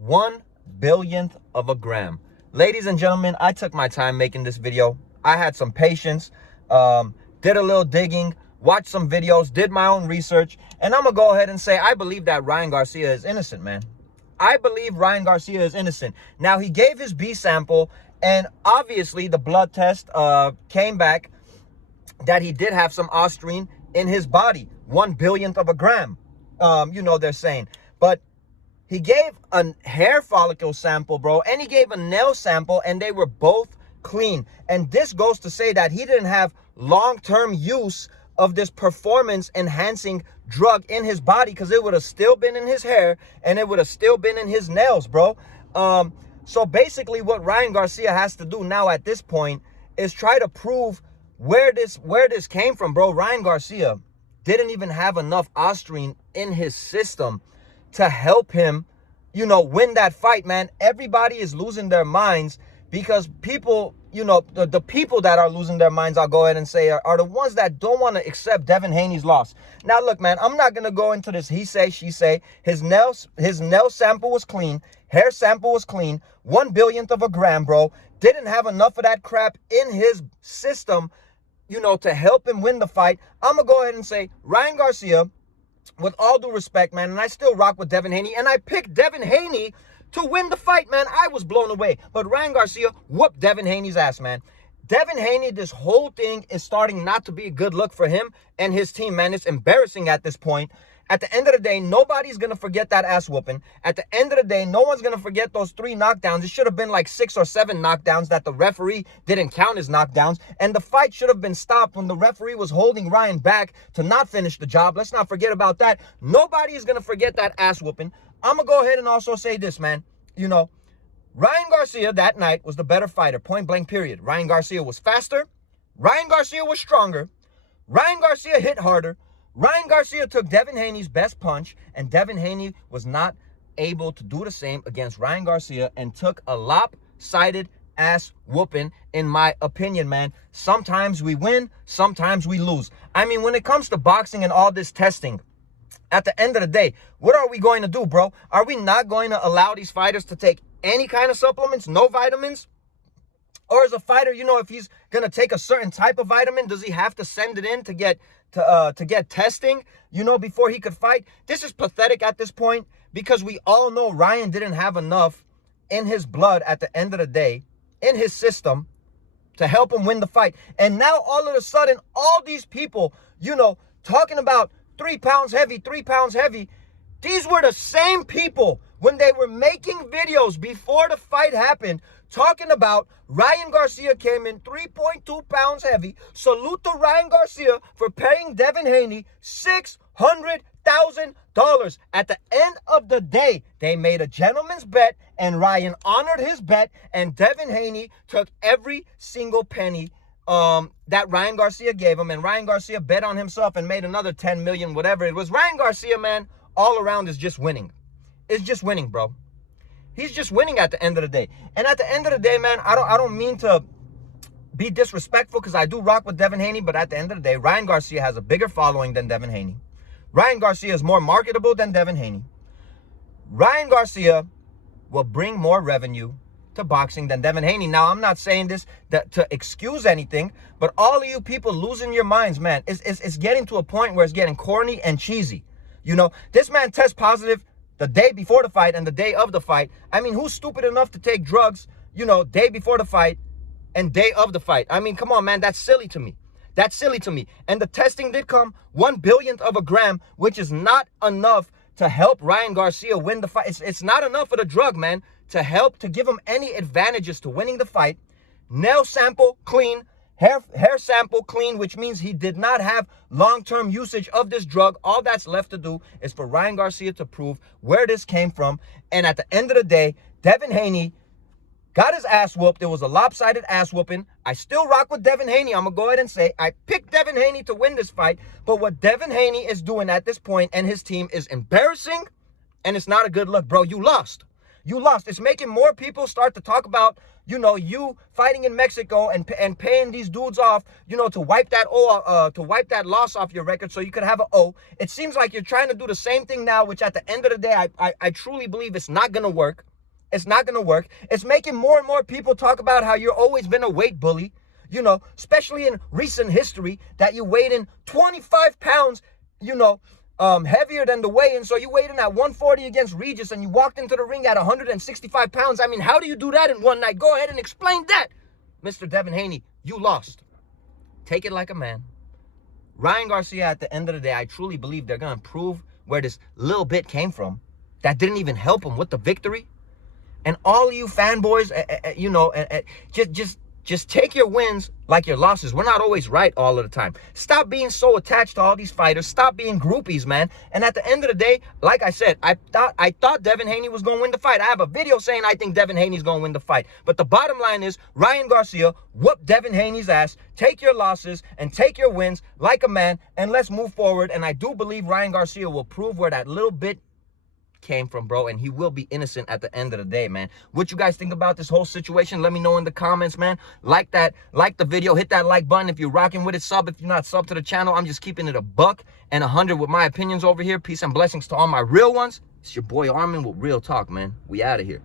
1 billionth of a gram. Ladies and gentlemen, I took my time making this video. I had some patience, did a little digging, watched some videos, did my own research, and I'm gonna go ahead and say I believe that Ryan Garcia is innocent, man. I believe Ryan Garcia is innocent. Now, he gave his B sample, and obviously the blood test came back that he did have some ostrine in his body, 1 billionth of a gram. They're saying. But he gave a hair follicle sample, bro, and he gave a nail sample, and they were both clean. And this goes to say that he didn't have long-term use of this performance-enhancing drug in his body, because it would have still been in his hair and it would have still been in his nails, bro. So basically what Ryan Garcia has to do now at this point is try to prove where this came from, bro. Ryan Garcia didn't even have enough ostrine in his system to help him, win that fight, man. Everybody is losing their minds because people, the people that are losing their minds, I'll go ahead and say, are the ones that don't want to accept Devin Haney's loss. Now, look, man, I'm not going to go into this he say, she say. His nail sample was clean. Hair sample was clean. 1 billionth of a gram, bro. Didn't have enough of that crap in his system, to help him win the fight. I'm going to go ahead and say Ryan Garcia, with all due respect, man, and I still rock with Devin Haney, and I picked Devin Haney to win the fight, man. I was blown away. But Ryan Garcia whooped Devin Haney's ass, man. Devin Haney, this whole thing is starting not to be a good look for him and his team, man. It's embarrassing at this point. At the end of the day, nobody's going to forget that ass whooping. At the end of the day, no one's going to forget those 3 knockdowns. It should have been like 6 or 7 knockdowns that the referee didn't count as knockdowns. And the fight should have been stopped when the referee was holding Ryan back to not finish the job. Let's not forget about that. Nobody is going to forget that ass whooping. I'm going to go ahead and also say this, man. Ryan Garcia that night was the better fighter, point blank period. Ryan Garcia was faster. Ryan Garcia was stronger. Ryan Garcia hit harder. Ryan Garcia took Devin Haney's best punch, and Devin Haney was not able to do the same against Ryan Garcia and took a lopsided ass whooping, in my opinion, man. Sometimes we win, sometimes we lose. I mean, when it comes to boxing and all this testing, at the end of the day, what are we going to do, bro? Are we not going to allow these fighters to take any kind of supplements, no vitamins? Or is a fighter, if he's going to take a certain type of vitamin, does he have to send it in to get testing, before he could fight? This is pathetic at this point, because we all know Ryan didn't have enough in his blood at the end of the day, in his system, to help him win the fight. And now all of a sudden, all these people, talking about 3 pounds heavy, 3 pounds heavy. These were the same people when they were making videos before the fight happened, talking about Ryan Garcia came in 3.2 pounds heavy. Salute to Ryan Garcia for paying Devin Haney $600,000. At the end of the day, they made a gentleman's bet, and Ryan honored his bet, and Devin Haney took every single penny that Ryan Garcia gave him, and Ryan Garcia bet on himself and made another 10 million, whatever it was. Ryan Garcia, man, all around is just winning. It's just winning, bro. He's just winning at the end of the day. And at the end of the day, man, I don't mean to be disrespectful, because I do rock with Devin Haney, but at the end of the day, Ryan Garcia has a bigger following than Devin Haney. Ryan Garcia is more marketable than Devin Haney. Ryan Garcia will bring more revenue to boxing than Devin Haney. Now, I'm not saying this to excuse anything, but all of you people losing your minds, man, it's getting to a point where it's getting corny and cheesy. This man tests positive the day before the fight and the day of the fight. I mean, who's stupid enough to take drugs, day before the fight and day of the fight? I mean, come on, man, that's silly to me. That's silly to me. And the testing did come 1 billionth of a gram, which is not enough to help Ryan Garcia win the fight. It's not enough of the drug, man, to help, to give him any advantages to winning the fight. Nail sample clean, hair sample clean, which means he did not have long-term usage of this drug. All that's left to do is for Ryan Garcia to prove where this came from. And at the end of the day, Devin Haney got his ass whooped. It was a lopsided ass whooping. I still rock with Devin Haney. I'm going to go ahead and say I picked Devin Haney to win this fight. But what Devin Haney is doing at this point and his team is embarrassing, and it's not a good look, bro. You lost. You lost. It's making more people start to talk about, you fighting in Mexico and paying these dudes off, to wipe that loss off your record so you could have an O. It seems like you're trying to do the same thing now, which at the end of the day, I truly believe it's not going to work. It's not going to work. It's making more and more people talk about how you've always been a weight bully, you know, especially in recent history, that you weighed in 25 pounds, you know, heavier than the weigh-in. So you weighed in at 140 against Regis and you walked into the ring at 165 pounds. I mean, how do you do that in one night? Go ahead and explain that. Mr. Devin Haney, you lost. Take it like a man. Ryan Garcia, at the end of the day, I truly believe they're going to prove where this little bit came from that didn't even help him with the victory. And all you fanboys, you know, just take your wins like your losses. We're not always right all of the time. Stop being so attached to all these fighters. Stop being groupies, man. And at the end of the day, like I said, I thought Devin Haney was going to win the fight. I have a video saying I think Devin Haney's going to win the fight. But the bottom line is, Ryan Garcia, whoop Devin Haney's ass. Take your losses and take your wins like a man, and let's move forward. And I do believe Ryan Garcia will prove where that little bit came from, bro, and he will be innocent at the end of the day, man. What you guys think about this whole situation? Let me know in the comments, man. Like the video, hit that like button if you're rocking with it. Sub if you're not sub to the channel. I'm just keeping it a buck and 100 with my opinions over here. Peace and blessings to all my real ones. It's your boy Armin with Real Talk, man. We out of here.